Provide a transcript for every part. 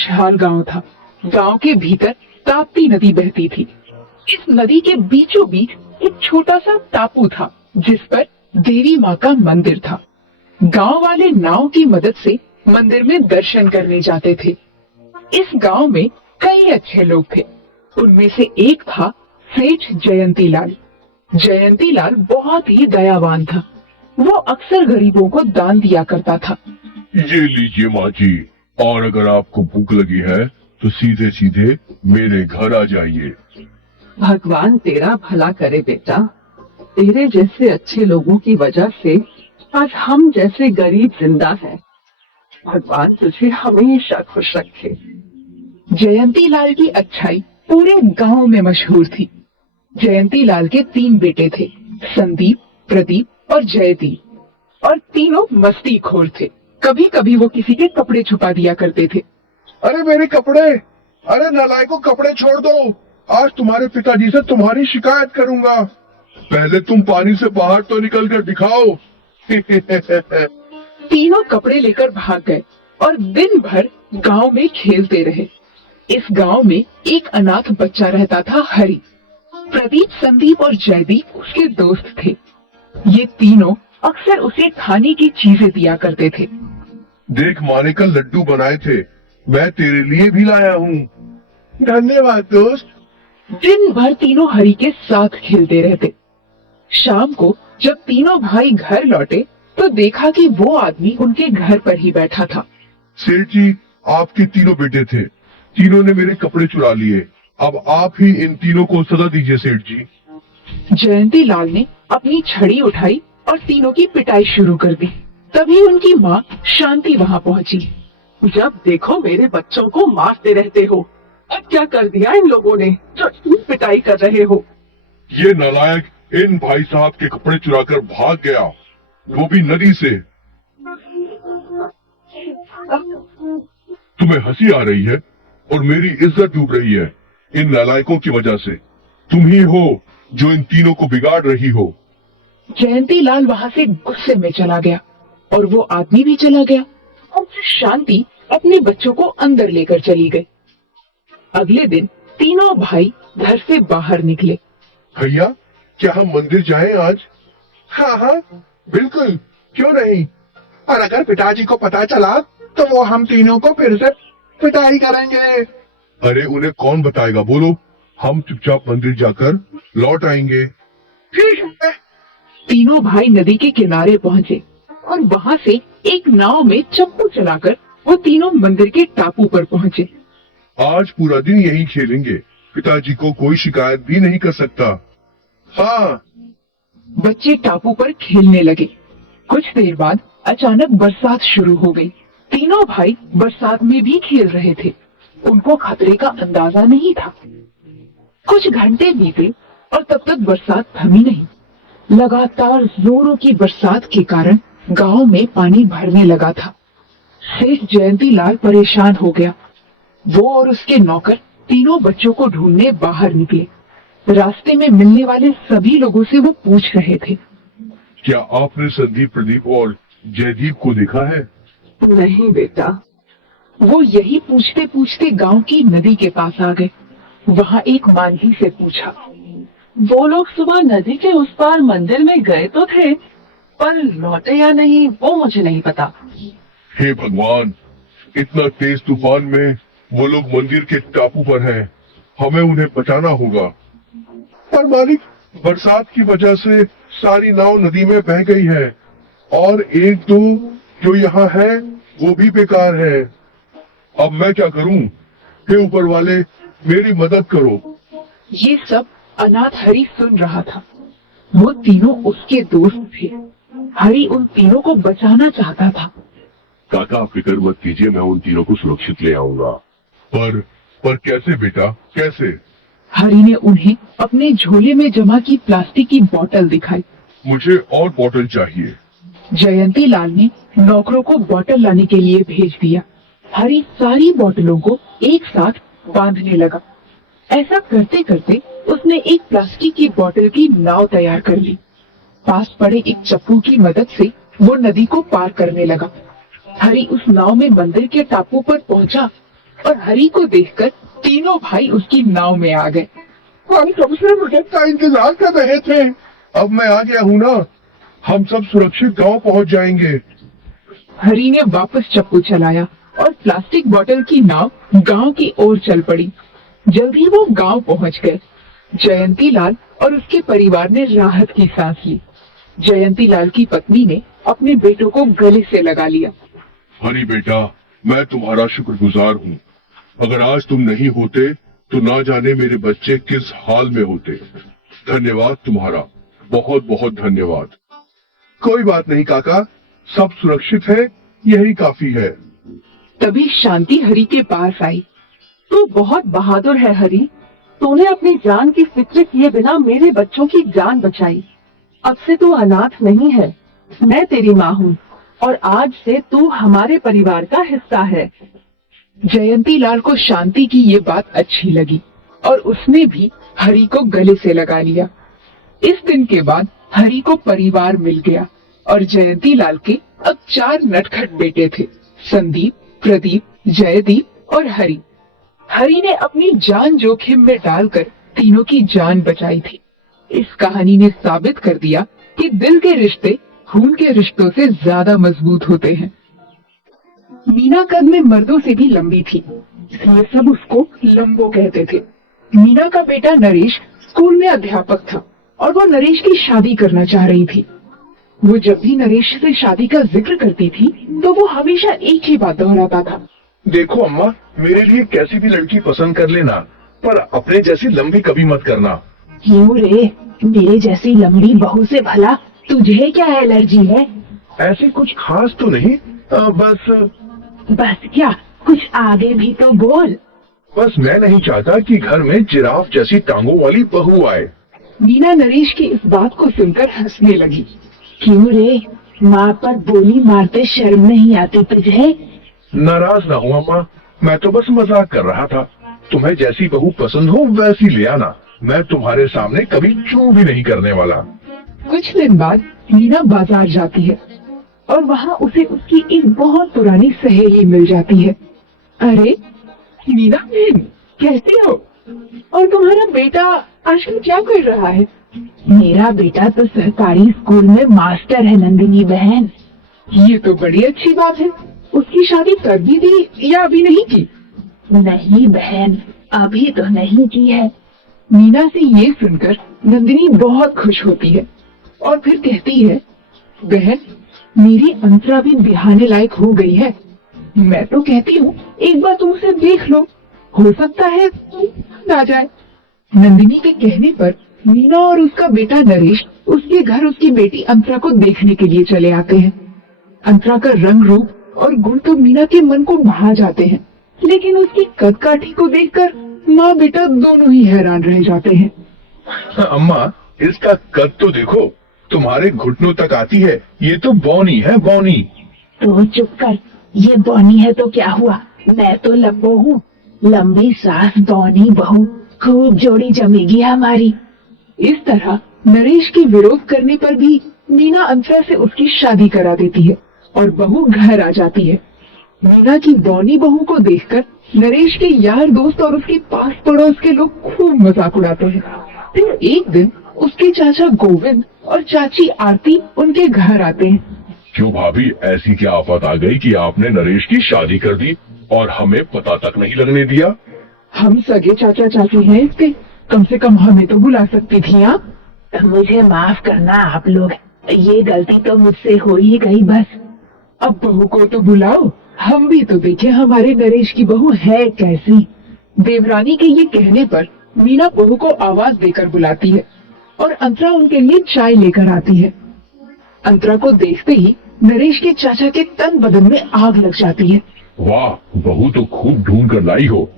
खुशहाल गांव था। गांव के भीतर ताप्ती नदी बहती थी। इस नदी के बीचों बीच एक छोटा सा टापू था जिस पर देवी माँ का मंदिर था। गांव वाले नाव की मदद से मंदिर में दर्शन करने जाते थे। इस गांव में कई अच्छे लोग थे। उनमें से एक था सेठ जयंती लाल। जयंती लाल बहुत ही दयावान था। वो अक्सर गरीबों को दान दिया करता था। ये लीजिए माँ जी, और अगर आपको भूख लगी है तो सीधे सीधे मेरे घर आ जाइए। भगवान तेरा भला करे बेटा। तेरे जैसे अच्छे लोगों की वजह से आज हम जैसे गरीब जिंदा हैं। भगवान तुझे हमेशा खुश रखे। जयंती लाल की अच्छाई पूरे गांव में मशहूर थी। जयंती लाल के 3 बेटे थे, संदीप, प्रदीप और जयदीप, और तीनों मस्तीखोर थे। कभी कभी वो किसी के कपड़े छुपा दिया करते थे। अरे मेरे कपड़े! अरे नालायकों, कपड़े छोड़ दो। आज तुम्हारे पिताजी से तुम्हारी शिकायत करूंगा। पहले तुम पानी से बाहर तो निकल कर दिखाओ। तीनों कपड़े लेकर भाग गए और दिन भर गांव में खेलते रहे। इस गांव में एक अनाथ बच्चा रहता था, हरि। प्रदीप, संदीप और जयदीप उसके दोस्त थे। ये तीनों अक्सर उसे खाने की चीजें दिया करते थे। देख, माने का लड्डू बनाए थे, मैं तेरे लिए भी लाया हूँ। धन्यवाद दोस्त। दिन भर तीनों हरि के साथ खेलते रहते। शाम को जब तीनों भाई घर लौटे तो देखा कि वो आदमी उनके घर पर ही बैठा था। सेठ जी, आपके तीनों बेटे थे। तीनों ने मेरे कपड़े चुरा लिए। अब आप ही इन तीनों को सजा दीजिए सेठ जी। जयंती लाल ने अपनी छड़ी उठाई और तीनों की पिटाई शुरू कर दी। तभी उनकी माँ शांति वहाँ पहुँची। जब देखो मेरे बच्चों को मारते रहते हो। अब क्या कर दिया इन लोगों ने जो तुम पिटाई कर रहे हो? ये नालायक इन भाई साहब के कपड़े चुराकर भाग गया, वो भी नदी से। तुम्हें हंसी आ रही है और मेरी इज्जत डूब रही है इन नालायकों की वजह से। तुम ही हो जो इन तीनों को बिगाड़ रही हो। जयंती लाल वहाँ से गुस्से में चला गया और वो आदमी भी चला गया। और शांति अपने बच्चों को अंदर लेकर चली गई। अगले दिन तीनों भाई घर से बाहर निकले। भैया, क्या हम मंदिर जाएं आज? हाँ हाँ बिल्कुल, क्यों नहीं। और अगर पिताजी को पता चला तो वो हम तीनों को फिर से पिटाई करेंगे। अरे उन्हें कौन बताएगा, बोलो। हम चुपचाप मंदिर जाकर लौट आएंगे। ठीक है। तीनों भाई नदी के किनारे पहुँचे और वहाँ से एक नाव में चप्पू चलाकर वो तीनों मंदिर के टापू पर पहुँचे। आज पूरा दिन यहीं खेलेंगे, पिताजी को कोई शिकायत भी नहीं कर सकता। हाँ। बच्चे टापू पर खेलने लगे। कुछ देर बाद अचानक बरसात शुरू हो गई। तीनों भाई बरसात में भी खेल रहे थे। उनको खतरे का अंदाजा नहीं था। कुछ घंटे बीते और तब तक बरसात थमी नहीं। लगातार जोरों की बरसात के कारण गांव में पानी भरने लगा था। सेठ जयंती लाल परेशान हो गया। वो और उसके नौकर तीनों बच्चों को ढूंढने बाहर निकले। रास्ते में मिलने वाले सभी लोगों से वो पूछ रहे थे। क्या आपने संदीप, प्रदीप और जयदीप को देखा है? नहीं बेटा। वो यही पूछते पूछते गांव की नदी के पास आ गए। वहाँ एक मांझी से पूछा। वो लोग सुबह नदी के उस पार मंदिर में गए तो थे, पर लौटे या नहीं वो मुझे नहीं पता। हे भगवान, इतना तेज तूफान में वो लोग मंदिर के टापू पर हैं। हमें उन्हें बचाना होगा। पर मालिक, बरसात की वजह से सारी नाव नदी में बह गई है और एक दो जो यहाँ है वो भी बेकार है। अब मैं क्या करूं? हे ऊपर वाले, मेरी मदद करो। ये सब अनाथ हरि सुन रहा था। वो तीनों उसके दोस्त थे। हरि उन तीनों को बचाना चाहता था। काका, फिक्र मत कीजिए, मैं उन तीनों को सुरक्षित ले आऊंगा। पर कैसे बेटा, कैसे? हरि ने उन्हें अपने झोले में जमा की प्लास्टिक की बोतल दिखाई। मुझे और बोतल चाहिए। जयंती लाल ने नौकरों को बोतल लाने के लिए भेज दिया। हरि सारी बोतलों को एक साथ बांधने लगा। ऐसा करते करते उसने एक प्लास्टिक की बोतल की नाव तैयार कर ली। पास पड़े एक चप्पू की मदद से वो नदी को पार करने लगा। हरि उस नाव में मंदिर के टापू पर पहुंचा और हरी को देखकर तीनों भाई उसकी नाव में आ गए। हम सबसे मिनट का इंतजार कर रहे थे। अब मैं आ गया हूँ ना, हम सब सुरक्षित गांव पहुँच जाएंगे। हरी ने वापस चप्पू चलाया और प्लास्टिक बोतल की नाव गांव की ओर चल पड़ी। जल्दी वो गांव पहुंच गए। जयंती लाल और उसके परिवार ने राहत की सांस ली। जयंती लाल की पत्नी ने अपने बेटों को गले से लगा लिया। हरी बेटा, मैं तुम्हारा शुक्रगुजार हूँ। अगर आज तुम नहीं होते तो ना जाने मेरे बच्चे किस हाल में होते। धन्यवाद तुम्हारा, बहुत बहुत धन्यवाद। कोई बात नहीं काका, सब सुरक्षित है, यही काफी है। तभी शांति हरी के पास आई। तू बहुत बहादुर है हरी। तूने अपनी जान की फिक्र किए बिना मेरे बच्चों की जान बचाई। अब से तू अनाथ नहीं है, मैं तेरी माँ हूँ और आज से तू हमारे परिवार का हिस्सा है। जयंती लाल को शांति की ये बात अच्छी लगी और उसने भी हरी को गले से लगा लिया। इस दिन के बाद हरी को परिवार मिल गया और जयंती लाल के अब 4 नटखट बेटे थे, संदीप, प्रदीप, जयदीप और हरी। हरी ने अपनी जान जोखिम में डालकर तीनों की जान बचाई थी। इस कहानी ने साबित कर दिया कि दिल के रिश्ते खून के रिश्तों से ज्यादा मजबूत होते हैं। मीना कद में मर्दों से भी लंबी थी, इसलिए सब उसको लंबो कहते थे। मीना का बेटा नरेश स्कूल में अध्यापक था और वो नरेश की शादी करना चाह रही थी। वो जब भी नरेश से शादी का जिक्र करती थी तो वो हमेशा एक ही बात दोहराता था। देखो अम्मा, मेरे लिए कैसी भी लड़की पसंद कर लेना, पर अपने जैसी लंबी कभी मत करना। क्यों रे, मेरे जैसी लंबी बहू से भला तुझे क्या एलर्जी है? ऐसी कुछ खास तो नहीं, बस क्या, कुछ आगे भी तो बोल। बस मैं नहीं चाहता कि घर में जिराफ जैसी टांगों वाली बहू आए। मीना नरेश की इस बात को सुनकर हंसने लगी। क्यों रे, माँ पर बोली मारते शर्म नहीं आती तुझे? नाराज ना हो अम्मा, मैं तो बस मजाक कर रहा था। तुम्हें जैसी बहू पसंद हो वैसी ले आना, मैं तुम्हारे सामने कभी चू भी नहीं करने वाला। कुछ दिन बाद मीना बाजार जाती है और वहाँ उसे उसकी एक बहुत पुरानी सहेली मिल जाती है। अरे मीना बहन, कैसी हो? और तुम्हारा बेटा आजकल क्या कर रहा है? मेरा बेटा तो सरकारी स्कूल में मास्टर है नंदिनी बहन। ये तो बड़ी अच्छी बात है। उसकी शादी कर भी दी या अभी नहीं की? नहीं बहन, अभी तो नहीं की है। मीना से ये सुनकर नंदिनी बहुत खुश होती है और फिर कहती है, बहन, मेरी अंतरा भी बिहाने लायक हो गई है। मैं तो कहती हूँ एक बार तुम उसे देख लो, हो सकता है पसंद आ जाए। नंदिनी के कहने पर मीना और उसका बेटा नरेश उसके घर उसकी बेटी अंतरा को देखने के लिए चले आते हैं। अंतरा का रंग रूप और गुण तो मीना के मन को भा जाते हैं, लेकिन उसकी कद काठी को देखकर माँ बेटा दोनों ही हैरान रह जाते हैं। अम्मा, इसका कद तो देखो, तुम्हारे घुटनों तक आती है। ये तो बौनी है, बौनी। तो चुप कर, ये बौनी है तो क्या हुआ, मैं तो लंबो हूँ। लंबी सास बौनी बहू, खूब जोड़ी जमेगी हमारी। इस तरह नरेश के विरोध करने पर भी मीना अंतरा से उसकी शादी करा देती है और बहू घर आ जाती है। मीना की बौनी बहू को देखकर नरेश के यार दोस्त और उसके पास पड़ोस के लोग खूब मजाक उड़ाते हैं। फिर एक दिन उसके चाचा गोविंद और चाची आरती उनके घर आते हैं। क्यों भाभी, ऐसी क्या आफत आ गई कि आपने नरेश की शादी कर दी और हमें पता तक नहीं लगने दिया? हम सगे चाचा चाची हैं इसके, कम से कम हमें तो बुला सकती थी आप। मुझे माफ करना आप लोग, ये गलती तो मुझसे हो ही गई बस। अब बहू को तो बुलाओ, हम भी तो देखें हमारे नरेश की बहू है कैसी। देवरानी के ये कहने पर मीना बहू को आवाज देकर बुलाती है और अंतरा उनके लिए चाय लेकर आती है। अंतरा को देखते ही नरेश के चाचा के तन बदन में आग लग जाती है। वाह, बहू तो खूब ढूंढ कर लाई हो।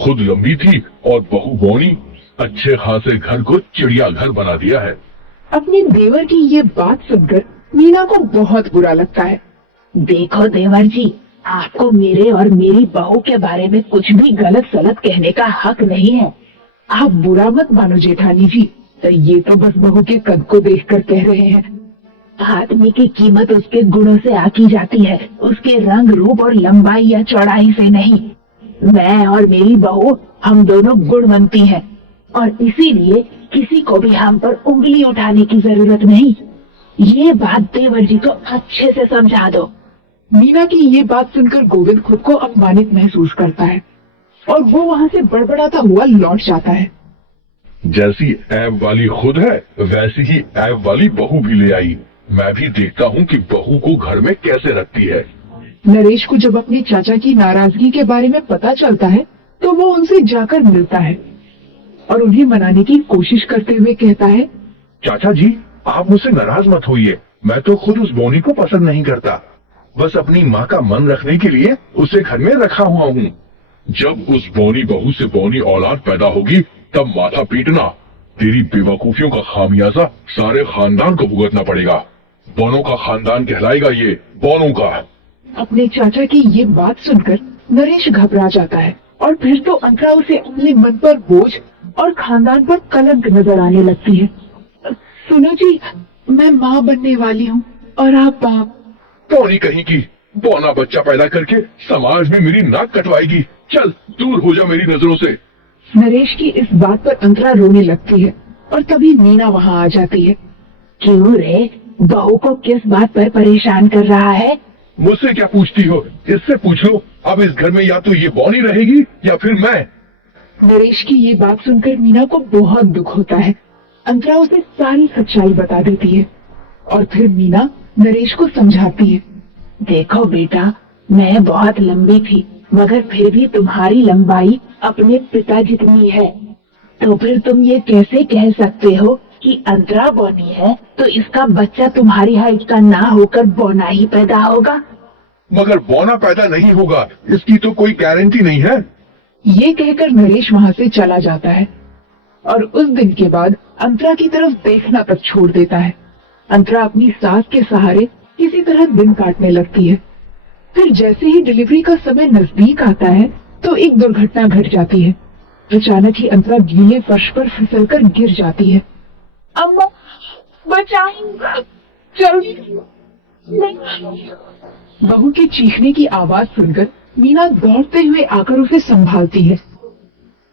खुद लंबी थी और बहू बौनी, अच्छे खासे घर को चिड़िया घर बना दिया है। अपने देवर की ये बात सुनकर मीना को बहुत बुरा लगता है। देखो देवर जी, आपको मेरे और मेरी बहू के बारे में कुछ भी गलत सलत कहने का हक नहीं है। आप बुरा मत मानो जेठानी जी, ये तो बस बहू के कद को देखकर कह रहे हैं। आदमी की कीमत उसके गुणों से आकी जाती है, उसके रंग रूप और लंबाई या चौड़ाई से नहीं। मैं और मेरी बहू हम दोनों गुणवंती हैं और इसीलिए किसी को भी हम पर उंगली उठाने की जरूरत नहीं। ये बात देवर जी को अच्छे से समझा दो। मीना की ये बात सुनकर गोविंद खुद को अपमानित महसूस करता है और वो वहाँ से बड़बड़ाता हुआ लौट जाता है। जैसी ऐब वाली खुद है वैसी ही ऐब वाली बहू भी ले आई। मैं भी देखता हूँ कि बहू को घर में कैसे रखती है। नरेश को जब अपने चाचा की नाराजगी के बारे में पता चलता है तो वो उनसे जाकर मिलता है और उन्हें मनाने की कोशिश करते हुए कहता है, चाचा जी, आप मुझसे नाराज मत होइए। मैं तो खुद उस बोनी को पसंद नहीं करता। बस अपनी माँ का मन रखने के लिए उसे घर में रखा हुआ हूँ। जब उस बोनी बहू से बोनी औलाद पैदा होगी तब माथा पीटना। तेरी बेवकूफियों का खामियाजा सारे खानदान को भुगतना पड़ेगा। बोनों का खानदान कहलाएगा ये, बोनों का। अपने चाचा की ये बात सुनकर नरेश घबरा जाता है और फिर तो अंतरा उसे अपने मन पर बोझ और खानदान पर कलंक नजर आने लगती है। सुनो जी, मैं माँ बनने वाली हूँ और आप बाप। बोनी कहीं की, बोना बच्चा पैदा करके समाज में मेरी नाक कटवाएगी। चल दूर हो जा मेरी नजरों से। नरेश की इस बात पर अंतरा रोने लगती है और तभी मीना वहाँ आ जाती है। क्यों रे, बहू को किस बात पर परेशान कर रहा है? मुझसे क्या पूछती हो? इससे पूछ लो। अब इस घर में या तो ये बोनी रहेगी या फिर मैं। नरेश की ये बात सुनकर मीना को बहुत दुख होता है। अंतरा उसे सारी सच्चाई बता देती है और फिर मीना नरेश को समझाती है। देखो बेटा, मैं बहुत लंबी थी मगर फिर भी तुम्हारी लंबाई अपने पिता जितनी है, तो फिर तुम ये कैसे कह सकते हो कि अंतरा बोनी है तो इसका बच्चा तुम्हारी हाइट का ना होकर बोना ही पैदा होगा? मगर बोना पैदा नहीं होगा इसकी तो कोई गारंटी नहीं है। ये कहकर नरेश वहाँ से चला जाता है और उस दिन के बाद अंतरा की तरफ देखना तक छोड़ देता है। अंतरा अपनी सास के सहारे किसी तरह दिन काटने लगती है। फिर जैसे ही डिलीवरी का समय नजदीक आता है तो एक दुर्घटना घट जाती है। अचानक ही अंतरा गीले फर्श पर फिसलकर गिर जाती है। अम्मा बचाएं, जल्दी! बहू के चीखने की आवाज सुनकर मीना दौड़ते हुए आकर उसे संभालती है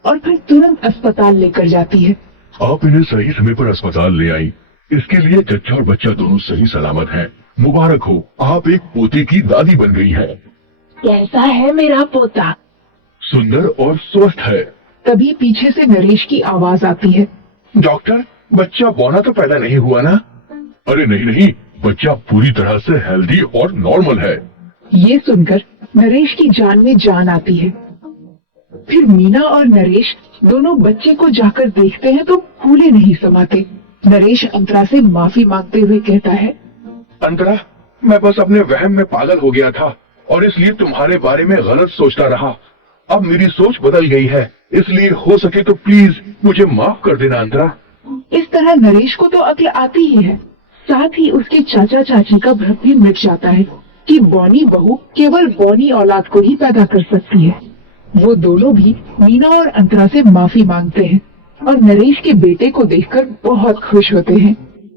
और फिर तुरंत अस्पताल लेकर जाती है। आप इन्हें सही समय पर अस्पताल ले आई। इसके लिए जच्चा और बच्चा दोनों सही सलामत हैं। मुबारक हो, आप एक पोते की दादी बन गई हैं। कैसा है मेरा पोता? सुंदर और स्वस्थ है। तभी पीछे से नरेश की आवाज आती है। डॉक्टर, बच्चा बोना तो पैदा नहीं हुआ ना? अरे नहीं नहीं, बच्चा पूरी तरह से हेल्दी और नॉर्मल है। ये सुनकर नरेश की जान में जान आती है। फिर मीना और नरेश दोनों बच्चे को जाकर देखते हैं तो फूले नहीं समाते। नरेश अंतरा से माफी मांगते हुए कहता है, अंतरा, मैं बस अपने वहम में पागल हो गया था और इसलिए तुम्हारे बारे में गलत सोचता रहा। अब मेरी सोच बदल गई है, इसलिए हो सके तो प्लीज मुझे माफ कर देना अंतरा। इस तरह नरेश को तो अक्ल आती ही है, साथ ही उसके चाचा चाची का भ्रम भी मिट जाता है कि बोनी बहू केवल बोनी औलाद को ही पैदा कर सकती है। वो दोनों भी मीना और अंतरा से माफी मांगते हैं और नरेश के बेटे को देखकर बहुत खुश होते हैं।